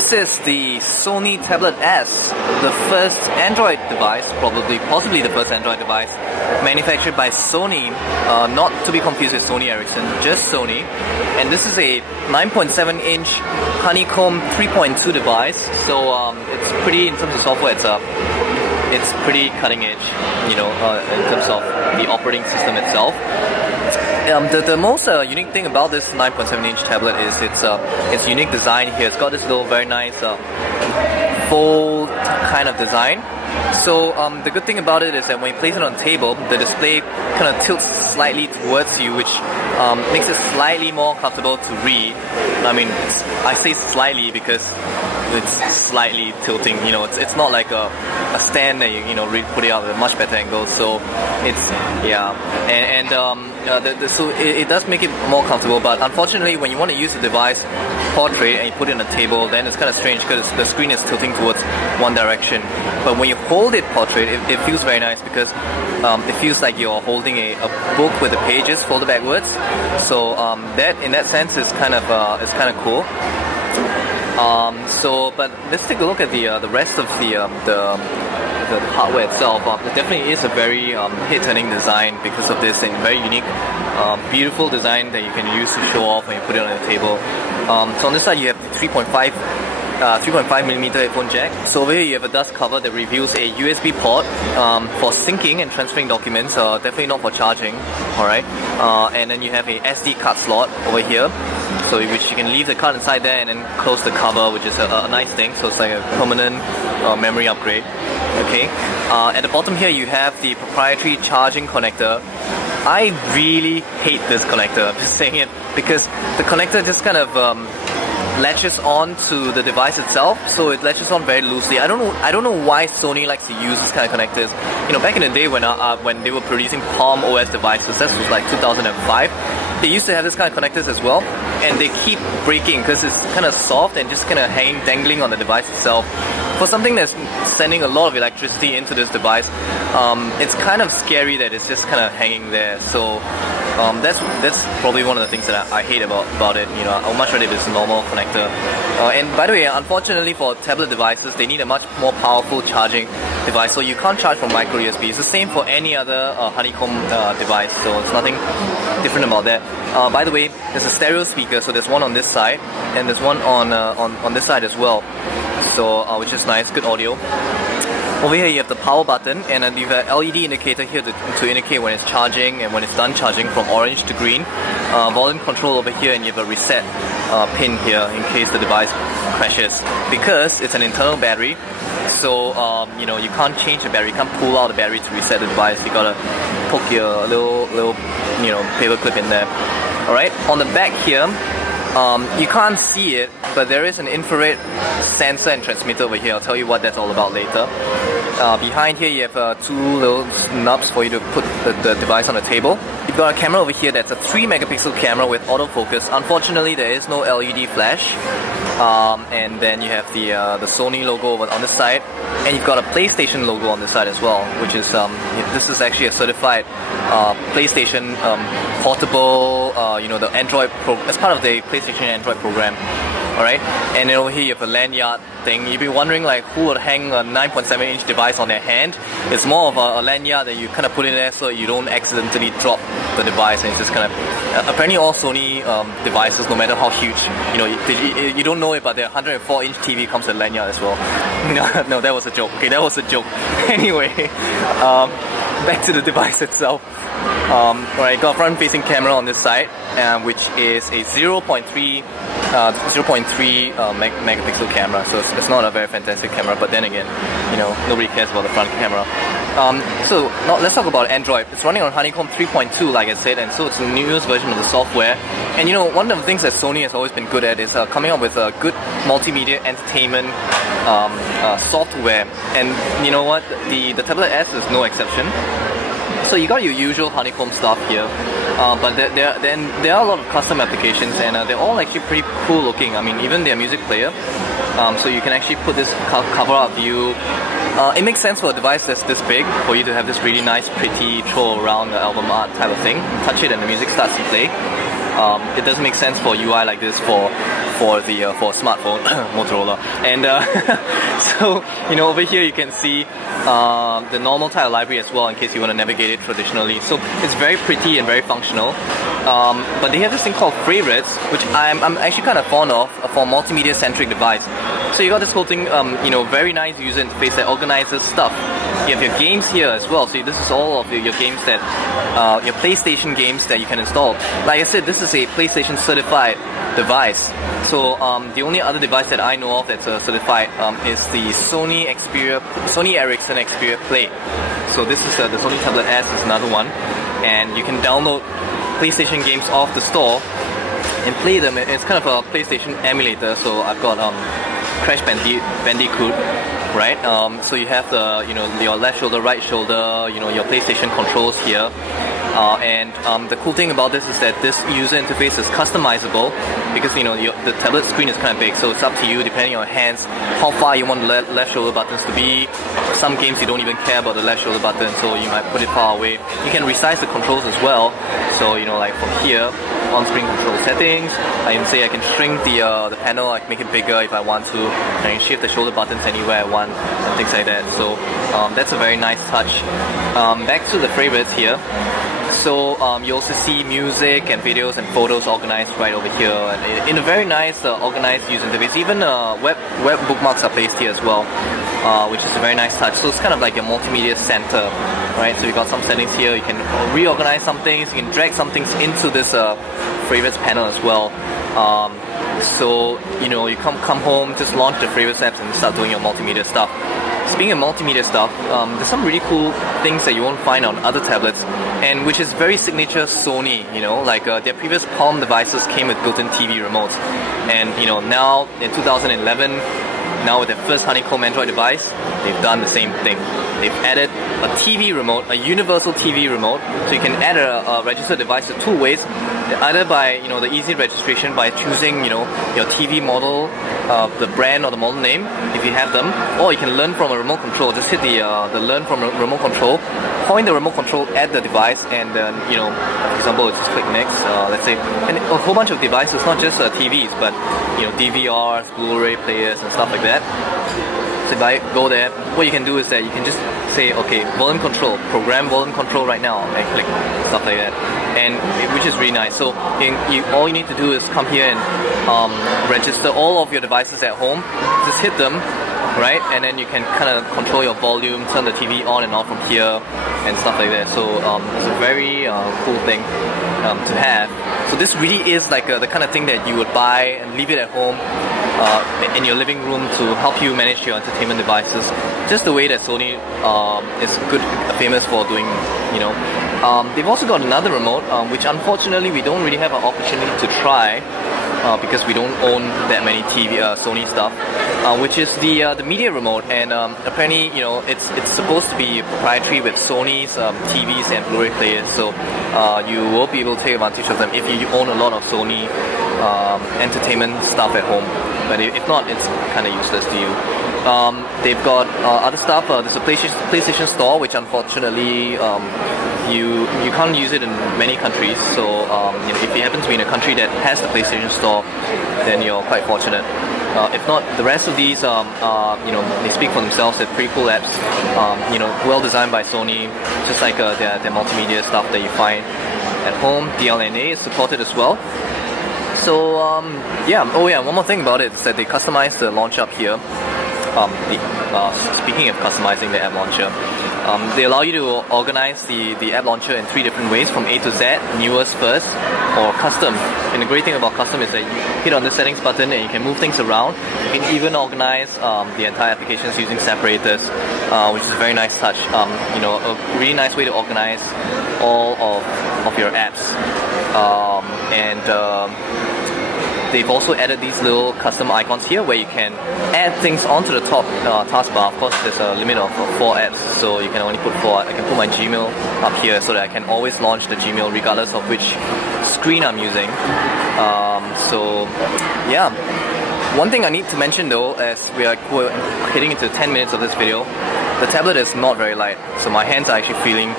This is the Sony Tablet S, the first Android device, possibly the first Android device, manufactured by Sony, not to be confused with Sony Ericsson, just Sony. And this is a 9.7-inch honeycomb 3.2 device, so it's pretty, in terms of software, it's pretty cutting edge, in terms of the operating system itself. The most unique thing about this 9.7-inch tablet is its unique design here. It's got this little very nice fold kind of design. So the good thing about it is that when you place it on the table, the display kind of tilts slightly towards you, which makes it slightly more comfortable to read. I mean, I say slightly because it's slightly tilting. It's not like a stand that you put it out at a much better angle. So it's so it does make it more comfortable. But unfortunately, when you want to use the device portrait and you put it on a table, then it's kind of strange because the screen is tilting towards one direction. But when you hold it portrait, it feels very nice because it feels like you're holding a book with the pages folded backwards. So that, in that sense, is kind of cool. But let's take a look at the rest of the hardware itself. It definitely is a very head-turning design because of this, and very unique, beautiful design that you can use to show off when you put it on the table. So on this side you have the 3.5mm headphone jack. So over here you have a dust cover that reveals a USB port for syncing and transferring documents, definitely not for charging, alright. And then you have a SD card slot over here, so which you can leave the card inside there and then close the cover, which is a nice thing, so it's like a permanent memory upgrade. Okay. At the bottom here you have the proprietary charging connector. I really hate this connector, I'm just saying it, because the connector just kind of latches on to the device itself, so it latches on very loosely. I don't know why Sony likes to use this kind of connectors. Back in the day when they were producing Palm OS devices, that was like 2005, they used to have this kind of connectors as well, and they keep breaking because it's kind of soft and just kind of dangling on the device itself. For something that's sending a lot of electricity into this device, it's kind of scary that it's just kind of hanging there. So that's probably one of the things that I hate about it. I would much rather if it's a normal connector. And by the way, unfortunately for tablet devices, they need a much more powerful charging device, so you can't charge from micro USB. It's the same for any other honeycomb device, so it's nothing different about that. By the way, there's a stereo speaker, so there's one on this side, and there's one on this side as well. So which is nice, good audio. Over here you have the power button, and then you have an LED indicator here to indicate when it's charging and when it's done charging, from orange to green. Volume control over here, and you have a reset pin here in case the device crashes. Because it's an internal battery, so you can't change the battery, you can't pull out the battery to reset the device. You gotta poke your little paper clip in there. Alright, on the back here, you can't see it, but there is an infrared sensor and transmitter over here. I'll tell you what that's all about later. Behind here you have two little knobs for you to put the device on the table. You've got a camera over here that's a 3-megapixel camera with autofocus. Unfortunately there is no LED flash. And then you have the Sony logo on this side, and you've got a PlayStation logo on this side as well, which is this is actually a certified PlayStation portable, the Android as part of the PlayStation Android program. Alright, and then over here you have a lanyard thing. You'd be wondering like who would hang a 9.7-inch device on their hand. It's more of a lanyard that you kind of put in there so you don't accidentally drop the device, and it's just kind of apparently all Sony devices, no matter how huge, you don't know it, but their 104-inch TV comes with a lanyard as well. No, that was a joke. Okay, that was a joke. Anyway, back to the device itself. Alright, got a front-facing camera on this side, which is a 0.3 megapixel camera, so it's not a very fantastic camera, but then again, nobody cares about the front camera. So now let's talk about Android. It's running on Honeycomb 3.2, like I said, and so it's the newest version of the software. And one of the things that Sony has always been good at is coming up with a good multimedia entertainment software. And you know what? The Tablet S is no exception. So you got your usual honeycomb stuff here, but there are a lot of custom applications, and they're all actually pretty cool looking. I mean, even their music player, so you can actually put this cover art view. It makes sense for a device that's this big for you to have this really nice, pretty throw around album art type of thing. Touch it and the music starts to play. It doesn't make sense for UI like this for for the for a smartphone, Motorola. And so over here you can see the normal tile library as well, in case you want to navigate it traditionally. So it's very pretty and very functional. But they have this thing called favorites, which I'm actually kind of fond of for a multimedia centric device. So you got this whole thing, very nice user interface that organizes stuff. You have your games here as well. So this is all of your games that, your PlayStation games that you can install. Like I said, this is a PlayStation certified device. So the only other device that I know of that's certified is the Sony Ericsson Xperia Play. So this is the Sony Tablet S is another one, and you can download PlayStation games off the store and play them. It's kind of a PlayStation emulator. So I've got Crash Bandicoot, right? So you have the your left shoulder, right shoulder, your PlayStation controls here. And the cool thing about this is that this user interface is customizable, because the tablet screen is kind of big, so it's up to you, depending on your hands, how far you want the left shoulder buttons to be. Some games you don't even care about the left shoulder button, so you might put it far away. You can resize the controls as well. So like from here, on-screen control settings, I can say I can shrink the panel, I can make it bigger if I want to. I can shift the shoulder buttons anywhere I want, and things like that. So that's a very nice touch. Back to the favorites here. So you also see music and videos and photos organized right over here, and in a very nice organized user interface. Even web bookmarks are placed here as well, which is a very nice touch. So it's kind of like a multimedia center, right? So you got some settings here. You can reorganize some things. You can drag some things into this favorites panel as well. So you come home, just launch the favorites apps and start doing your multimedia stuff. Speaking of multimedia stuff, there's some really cool things that you won't find on other tablets, and which is very signature Sony. Like their previous Palm devices came with built-in TV remotes, and now in 2011, now with their first honeycomb Android device, they've done the same thing. They've added a TV remote, a universal TV remote, so you can add a registered device in two ways. Either by the easy registration by choosing your TV model, the brand or the model name if you have them, or you can learn from a remote control. Just hit the learn from a remote control, point the remote control at the device, and then for example, just click next. Let's say, and a whole bunch of devices, not just TVs, but DVRs, Blu-ray players, and stuff like that. So if I go there, what you can do is that you can just say, okay, volume control, program volume control right now, and click stuff like that, and which is really nice. So all you need to do is come here and register all of your devices at home. Just hit them, right, and then you can kind of control your volume, turn the TV on and off from here, and stuff like that. So it's a very cool thing to have. So this really is like the kind of thing that you would buy and leave it at home in your living room to help you manage your entertainment devices. Just the way that Sony is famous for doing, They've also got another remote, which unfortunately we don't really have an opportunity to try because we don't own that many Sony stuff, which is the media remote, and apparently it's supposed to be proprietary with Sony's TVs and Blu-ray players, so you will be able to take advantage of them if you own a lot of Sony entertainment stuff at home. But if not, it's kind of useless to you. They've got other stuff. There's a PlayStation Store, which unfortunately you can't use it in many countries. So if you happen to be in a country that has the PlayStation Store, then you're quite fortunate. If not, the rest of these, they speak for themselves. They're pretty cool apps. Well designed by Sony, just like their multimedia stuff that you find at home. DLNA is supported as well. So one more thing about it is that they customize the launcher up here. Speaking of customizing the app launcher, they allow you to organize the app launcher in 3 different ways, from A to Z, newest first, or custom. And the great thing about custom is that you hit on the settings button and you can move things around. You can even organize the entire applications using separators, which is a very nice touch. A really nice way to organize all of your apps. They've also added these little custom icons here where you can add things onto the top taskbar. Of course, there's a limit of 4 apps, so you can only put 4. I can put my Gmail up here so that I can always launch the Gmail regardless of which screen I'm using. One thing I need to mention though, as we're heading into 10 minutes of this video, the tablet is not very light, so my hands are actually feeling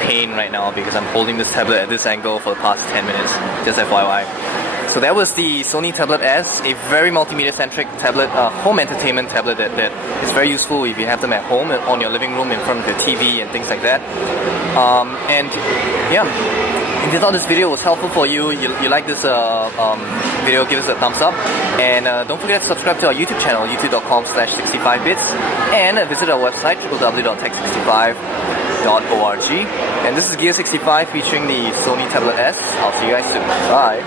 pain right now because I'm holding this tablet at this angle for the past 10 minutes, just FYI. So that was the Sony Tablet S, a very multimedia-centric tablet, home entertainment tablet that is very useful if you have them at home, on your living room, in front of your TV and things like that. And yeah, if you thought this video was helpful for you, you like this video, give us a thumbs up. And don't forget to subscribe to our YouTube channel, youtube.com/65bits, and visit our website, www.tech65.org. And this is Gear65 featuring the Sony Tablet S. I'll see you guys soon. Bye.